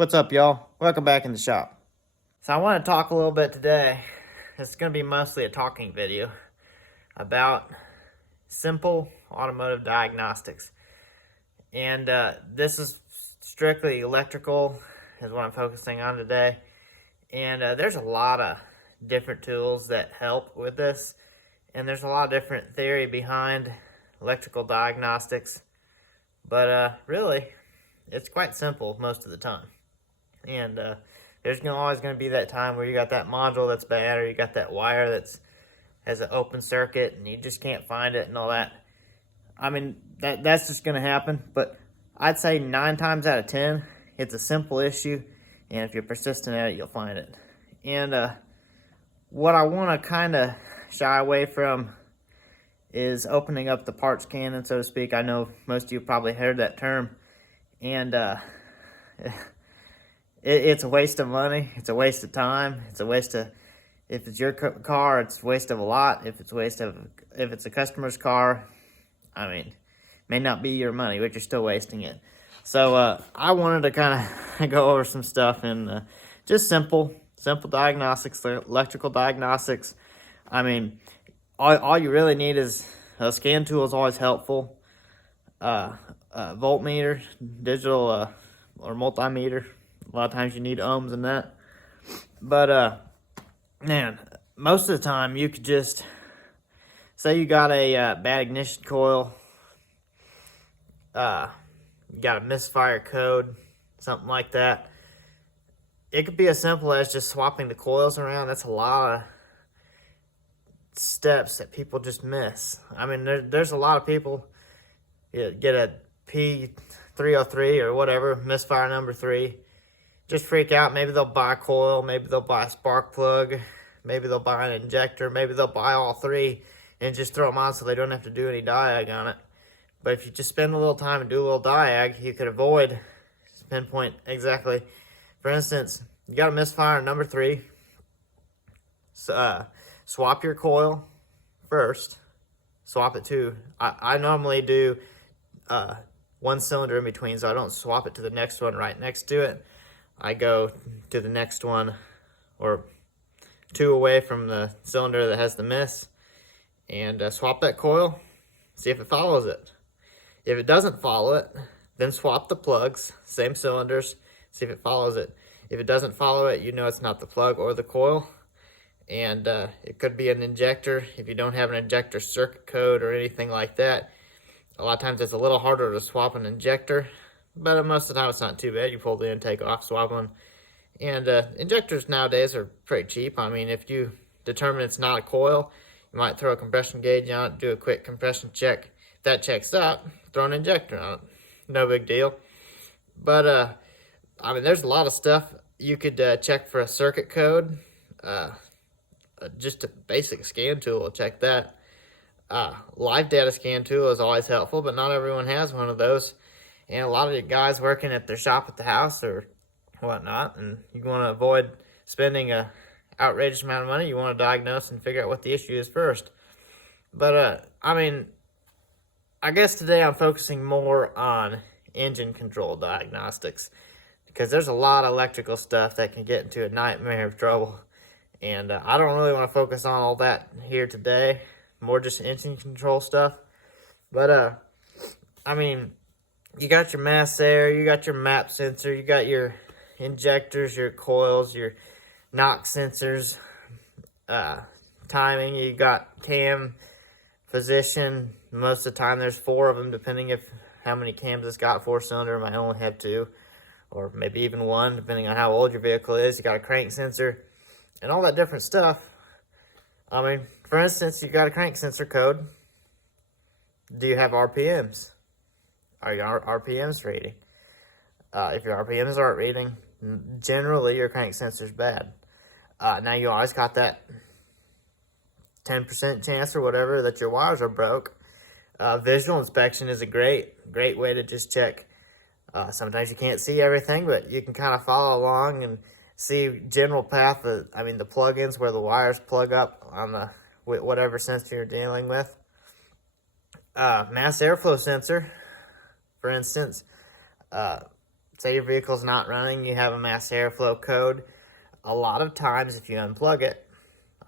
What's up, y'all? Welcome back in the shop. So I want to talk a little bit today. It's going to be mostly a talking video about simple automotive diagnostics. And this is strictly electrical is what I'm focusing on today. And there's a lot of different tools that help with this. And there's a lot of different theory behind electrical diagnostics. But really, it's quite simple most of the time. And there's always going to be that time where you got that module that's bad, or you got that wire that's has an open circuit and you just can't find it and all that. I mean, that's just going to happen. But I'd say 9 times out of 10, it's a simple issue. And if you're persistent at it, you'll find it. And what I want to kind of shy away from is opening up the parts cannon, so to speak. I know most of you probably heard that term. And it's a waste of money. It's a waste of time. It's a waste of, if it's your car, it's a waste of a lot. If it's a customer's car, I mean, it may not be your money, but you're still wasting it. So I wanted to kind of go over some stuff and just simple diagnostics, electrical diagnostics. I mean, all you really need is a scan tool is always helpful. Voltmeter, digital or multimeter. A lot of times you need ohms in that. But man, most of the time you could just say you got a bad ignition coil, you got a misfire code, something like that. It could be as simple as just swapping the coils around. That's a lot of steps that people just miss. I mean, there's a lot of people get a P303 or whatever, misfire number 3. Just freak out. Maybe they'll buy a coil, maybe they'll buy a spark plug, maybe they'll buy an injector, maybe they'll buy all 3 and just throw them on so they don't have to do any diag on it. But if you just spend a little time and do a little diag, you could avoid, pinpoint exactly. For instance, you got a misfire number 3. So, swap your coil first. Swap it to, I normally do 1 cylinder in between, so I don't swap it to the next one right next to it. I go to the next one, or 2 away from the cylinder that has the miss, and swap that coil, see if it follows it. If it doesn't follow it, then swap the plugs, same cylinders, see if it follows it. If it doesn't follow it, you know it's not the plug or the coil, and it could be an injector. If you don't have an injector circuit code or anything like that, a lot of times it's a little harder to swap an injector. But most of the time, it's not too bad. You pull the intake off, swap one. And injectors nowadays are pretty cheap. I mean, if you determine it's not a coil, you might throw a compression gauge on it, do a quick compression check. If that checks out, throw an injector on it. No big deal. But, I mean, there's a lot of stuff. You could check for a circuit code. Just a basic scan tool will check that. Live data scan tool is always helpful, but not everyone has one of those. And a lot of you guys working at their shop at the house or whatnot, and you want to avoid spending a outrageous amount of money, you want to diagnose and figure out what the issue is first. But, I mean, I guess today I'm focusing more on engine control diagnostics, because there's a lot of electrical stuff that can get into a nightmare of trouble. And I don't really want to focus on all that here today, more just engine control stuff. But, I mean, you got your mass air, you got your map sensor, you got your injectors, your coils, your knock sensors, timing, you got cam, position. Most of the time there's 4 of them, depending if how many cams it's got. 4-cylinder might only have 2, or maybe even 1, depending on how old your vehicle is. You got a crank sensor, and all that different stuff. I mean, for instance, you got a crank sensor code. Do you have RPMs? Are your RPMs reading? If your RPMs aren't reading, generally your crank sensor's bad. Now you always got that 10% chance or whatever that your wires are broke. Visual inspection is a great way to just check. Sometimes you can't see everything, but you can kind of follow along and see general path. The plug-ins where the wires plug up on the whatever sensor you're dealing with. Mass airflow sensor, for instance, say your vehicle's not running, you have a mass airflow code. A lot of times if you unplug it,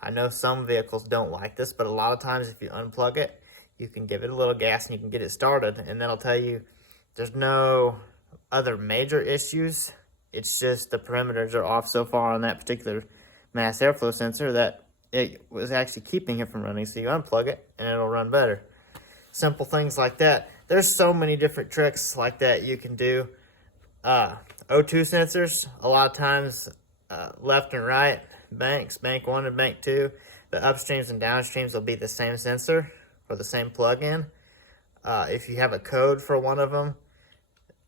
I know some vehicles don't like this, but a lot of times if you unplug it, you can give it a little gas and you can get it started, and that'll tell you there's no other major issues. It's just the perimeters are off so far on that particular mass airflow sensor that it was actually keeping it from running. So you unplug it and it'll run better. Simple things like that. There's so many different tricks like that you can do. O2 sensors, a lot of times left and right banks, bank 1 and bank 2, the upstreams and downstreams will be the same sensor or the same plug-in. If you have a code for one of them,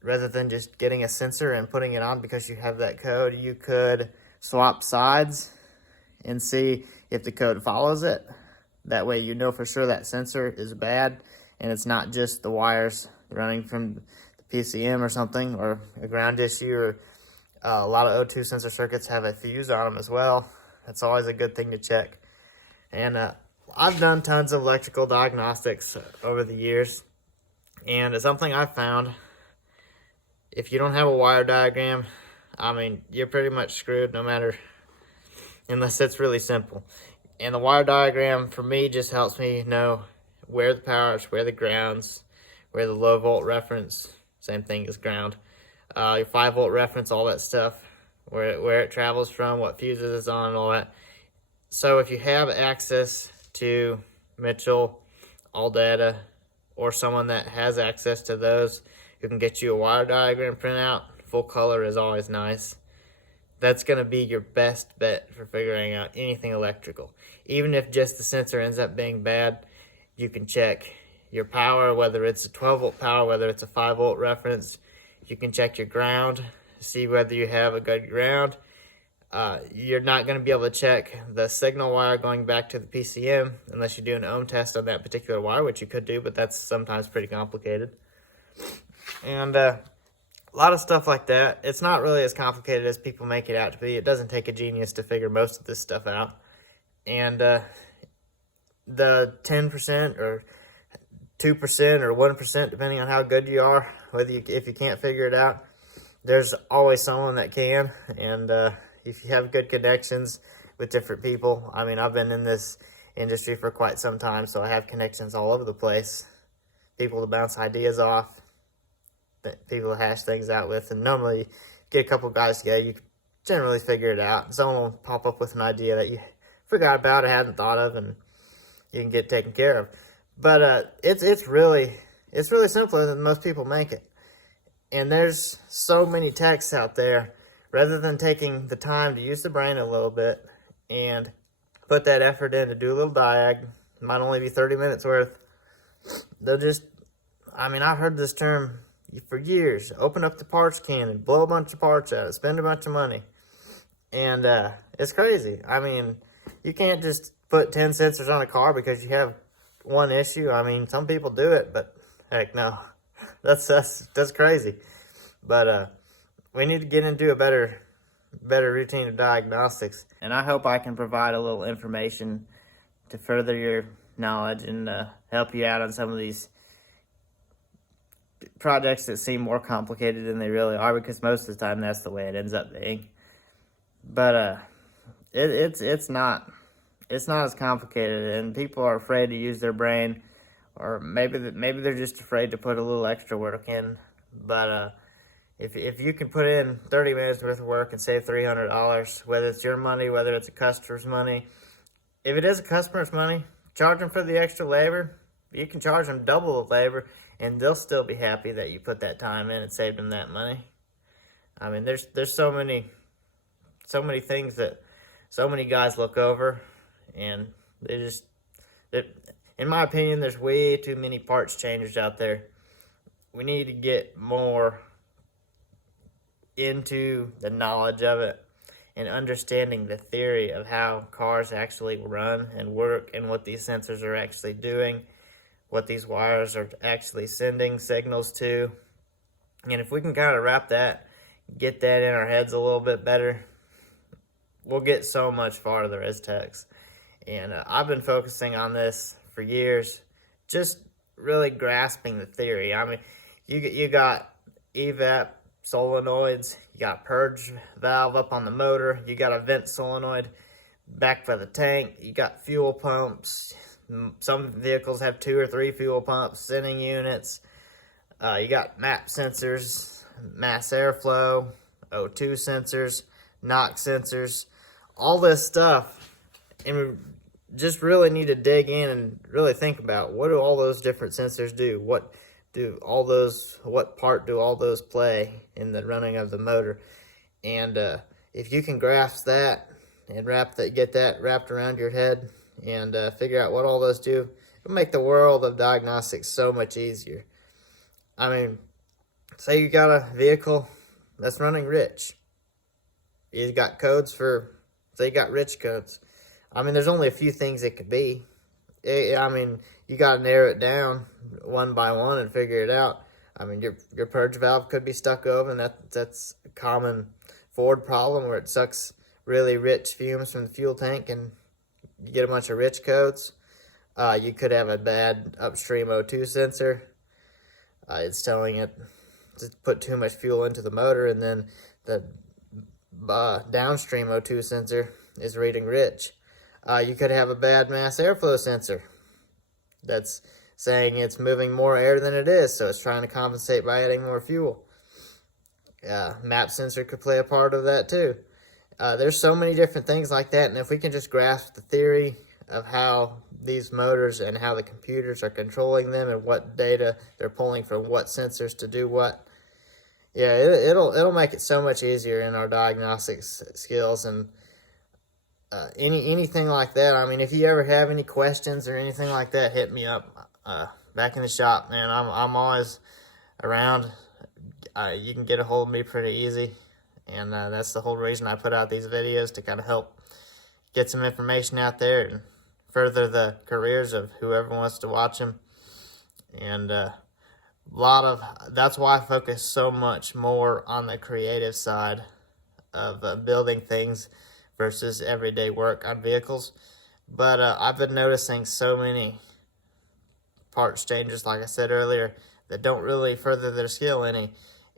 rather than just getting a sensor and putting it on because you have that code, you could swap sides and see if the code follows it. That way you know for sure that sensor is bad and it's not just the wires running from the PCM or something, or a ground issue, or a lot of O2 sensor circuits have a fuse on them as well. That's always a good thing to check. And I've done tons of electrical diagnostics over the years, and something I've found, if you don't have a wire diagram, I mean, you're pretty much screwed no matter, unless it's really simple. And the wire diagram for me just helps me know where the power is, where the grounds, where the low volt reference, same thing as ground, your 5-volt reference, all that stuff, where it travels from, what fuses it's on, and all that. So if you have access to Mitchell, ALLDATA, or someone that has access to those who can get you a wire diagram printout, full color is always nice. That's going to be your best bet for figuring out anything electrical. Even if just the sensor ends up being bad, you can check your power, whether it's a 12-volt power, whether it's a 5-volt reference. You can check your ground, see whether you have a good ground. You're not going to be able to check the signal wire going back to the PCM unless you do an ohm test on that particular wire, which you could do, but that's sometimes pretty complicated. And a lot of stuff like that. It's not really as complicated as people make it out to be. It doesn't take a genius to figure most of this stuff out. And the 10% or 2% or 1%, depending on how good you are, if you can't figure it out, there's always someone that can. And if you have good connections with different people, I mean, I've been in this industry for quite some time, so I have connections all over the place. People to bounce ideas off, people to hash things out with, and normally get a couple guys together, you can generally figure it out. Someone will pop up with an idea that you forgot about or hadn't thought of, and you can get taken care of. But it's really simpler than most people make it. And there's so many techs out there, rather than taking the time to use the brain a little bit and put that effort in to do a little diag, it might only be 30 minutes worth, they'll just, I mean, I've heard this term for years, open up the parts can and blow a bunch of parts out, spend a bunch of money. And it's crazy. I mean, you can't just put 10 sensors on a car because you have one issue. I mean, some people do it, but heck no, that's crazy. But we need to get into a better routine of diagnostics. And I hope I can provide a little information to further your knowledge and help you out on some of these projects that seem more complicated than they really are, because most of the time that's the way it ends up being. But it's not as complicated, and people are afraid to use their brain, or maybe they're just afraid to put a little extra work in. But if you can put in 30 minutes worth of work and save $300, whether it's your money, whether it's a customer's money, if it is a customer's money, charge them for the extra labor. You can charge them double the labor, and they'll still be happy that you put that time in and saved them that money. I mean, there's so many things that so many guys look over, and in my opinion, there's way too many parts changers out there. We need to get more into the knowledge of it and understanding the theory of how cars actually run and work, and what these sensors are actually doing, what these wires are actually sending signals to. And if we can kind of get that in our heads a little bit better, we'll get so much farther as techs. And I've been focusing on this for years, just really grasping the theory. I mean, you got EVAP, solenoids, you got purge valve up on the motor, you got a vent solenoid back by the tank, you got fuel pumps. Some vehicles have 2 or 3 fuel pumps, sending units. You got MAP sensors, mass airflow, O2 sensors, NOx sensors, all this stuff. And we just really need to dig in and really think about, what do all those different sensors do? What part do all those play in the running of the motor? And if you can grasp that and get that wrapped around your head and figure out what all those do, it'll make the world of diagnostics so much easier. I mean, say you got a vehicle that's running rich. You got codes for, say you got rich codes. I mean, there's only a few things it could be. I mean, you got to narrow it down one by one and figure it out. I mean, your purge valve could be stuck over, and that's a common Ford problem, where it sucks really rich fumes from the fuel tank and you get a bunch of rich codes. You could have a bad upstream O2 sensor. It's telling it to put too much fuel into the motor, and then the downstream O2 sensor is reading rich. You could have a bad mass airflow sensor that's saying it's moving more air than it is, so it's trying to compensate by adding more fuel. MAP sensor could play a part of that too. There's so many different things like that, and if we can just grasp the theory of how these motors and how the computers are controlling them and what data they're pulling from what sensors to do what, yeah, it'll make it so much easier in our diagnostics skills. And anything like that. I mean, if you ever have any questions or anything like that, hit me up. Back in the shop, man. I'm always around. You can get a hold of me pretty easy, and that's the whole reason I put out these videos, to kind of help get some information out there and further the careers of whoever wants to watch them. And that's why I focus so much more on the creative side of building things versus everyday work on vehicles. But I've been noticing so many parts changes, like I said earlier, that don't really further their skill any.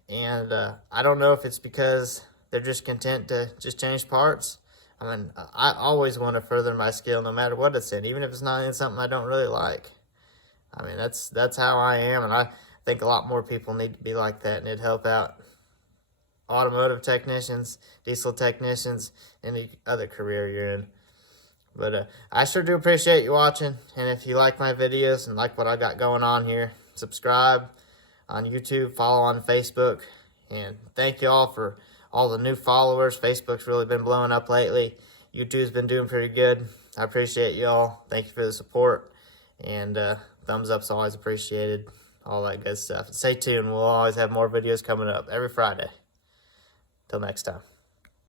And I don't know if it's because they're just content to just change parts. I mean, I always want to further my skill no matter what it's in, even if it's not in something I don't really like. I mean, that's how I am, and I think a lot more people need to be like that, and it'd help out automotive technicians, diesel technicians, any other career you're in. But I sure do appreciate you watching, and if you like my videos and like what I got going on here, subscribe on YouTube, follow on Facebook, and thank you all for all the new followers. Facebook's really been blowing up lately. YouTube's been doing pretty good. I appreciate y'all. Thank you for the support, and thumbs up's always appreciated, all that good stuff. Stay tuned. We'll always have more videos coming up every Friday. Till next time.